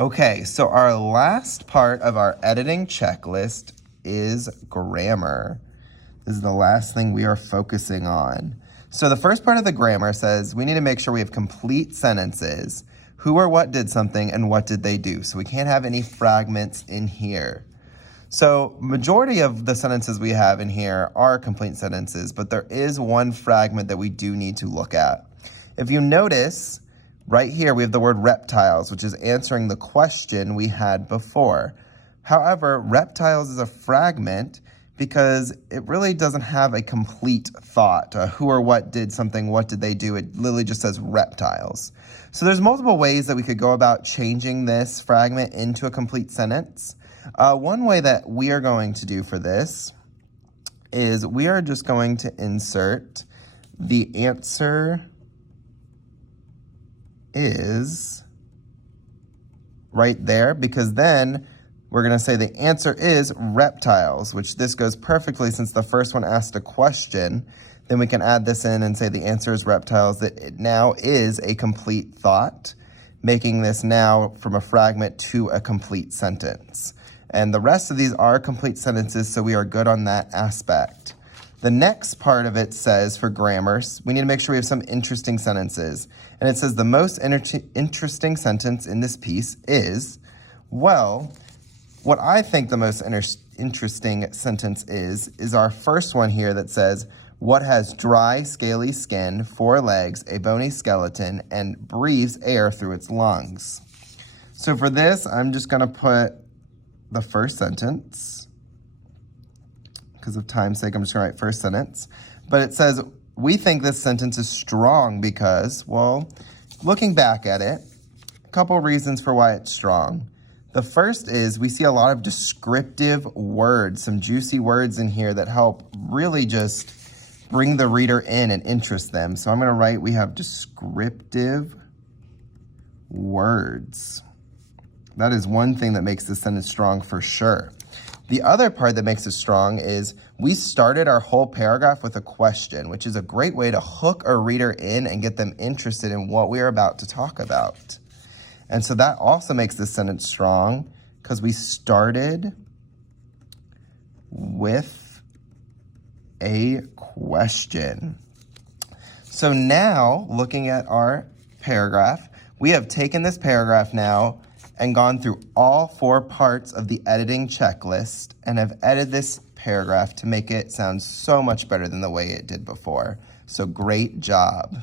Okay, so our last part of our editing checklist is grammar. This is the last thing we are focusing on. So the first part of the grammar says we need to make sure we have complete sentences. Who or what did something and what did they do? So we can't have any fragments in here. So majority of the sentences we have in here are complete sentences, but there is one fragment that we do need to look at. If you notice, right here we have the word reptiles, which is answering the question we had before. However, reptiles is a fragment because it really doesn't have a complete thought. Who or what did something, what did they do? It literally just says reptiles. So there's multiple ways that we could go about changing this fragment into a complete sentence. One way that we are going to do for this is we are just going to insert the answer is right there, because then we're going to say the answer is reptiles, which this goes perfectly since the first one asked a question. Then we can add this in and say the answer is reptiles, that it now is a complete thought, making this now from a fragment to a complete sentence. And the rest of these are complete sentences, so we are good on that aspect. The next part of it says for grammar, we need to make sure we have some interesting sentences. And it says the most interesting sentence in this piece is, well, what I think the most interesting sentence is our first one here that says, what has dry, scaly skin, 4 legs, a bony skeleton, and breathes air through its lungs. So for this, I'm just going to put the first sentence. Because of time's sake, I'm just going to write first sentence. But it says, we think this sentence is strong because, well, looking back at it, a couple reasons for why it's strong. The first is we see a lot of descriptive words, some juicy words in here that help really just bring the reader in and interest them. So I'm going to write we have descriptive words. That is one thing that makes this sentence strong for sure. The other part that makes it strong is we started our whole paragraph with a question, which is a great way to hook a reader in and get them interested in what we are about to talk about. And so that also makes this sentence strong because we started with a question. So now, looking at our paragraph, we have taken this paragraph now and gone through all 4 parts of the editing checklist and have edited this paragraph to make it sound so much better than the way it did before. So great job.